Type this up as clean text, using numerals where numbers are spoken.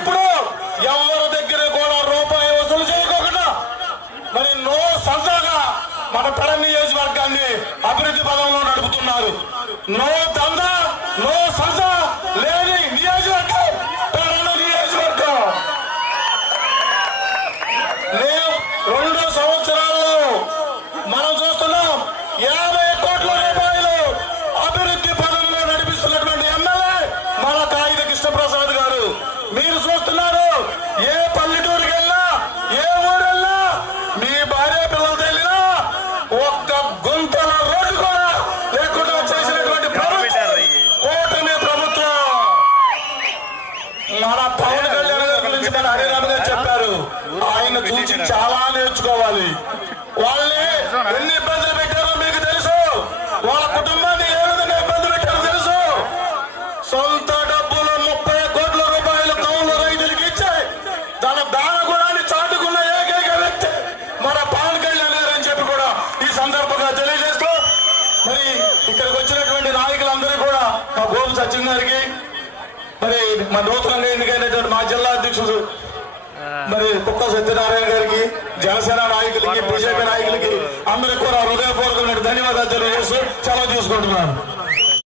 ఇప్పుడు ఎవరి దగ్గర కూడా రూపాయి వసూలు చేయకోకుండా మరి నో సంతగా మన పెడ నియోజకవర్గాన్ని అభివృద్ధి పదంలో నడుపుతున్నారు. నో దందా నో సంత లేని నియోజకవర్గం పెడ నియోజకవర్గం. నేను 2 సంవత్సరాల్లో మనం చూస్తున్నాం 50 కోట్ల రూపాయలు అభివృద్ధి పదంలో నడిపిస్తున్నటువంటి ఎమ్మెల్యే మన కాగిత కృష్ణప్రసాద్ గారు. మీరు చూస్తున్నారు ఏ పల్లెటూరుకి వెళ్ళినా ఏ ఊరెళ్ళినా మీ భార్య పిల్లలతో వెళ్ళినా ఒక్క గుంతల రోడ్డు కూడా లేకుండా చేసినటువంటి ప్రభుత్వం కూటమి ప్రభుత్వం. మన పవన్ కళ్యాణ్ గారి గురించి మన హరిరామ్ గారు చెప్పారు. ఆయన చూసి చాలా నేర్చుకోవాలి. వాళ్ళని ఎన్ని ఇబ్బందులు పెట్టారో మీకు తెలుసు. వాళ్ళ కుటుంబాన్ని ఏ విధంగా ఇబ్బంది పెట్టారో తెలుసు. సొంత డబ్బులు 30 కోట్ల రూపాయలు కౌలు రైతులకు ఇచ్చాయి. దాని దానగుణాన్ని చాటుకున్న ఏకైక వ్యక్తి మన పవన్ కళ్యాణ్ గారు అని చెప్పి కూడా ఈ సందర్భంగా తెలియజేస్తూ మరి ఇక్కడికి వచ్చినటువంటి నాయకులందరూ కూడా మా గోపు సచిన్ గారికి మరి మా నూతనంగా ఎన్నికైనటువంటి మా జిల్లా అధ్యక్షుడు మరి కుక్క సత్యనారాయణ గారికి జనసేన నాయకులకి బీజేపీ నాయకులకి అందరికీ కూడా హృదయపూర్వకమైన ధన్యవాదాలు తెలియజేస్తూ సెలవు తీసుకుంటున్నాను.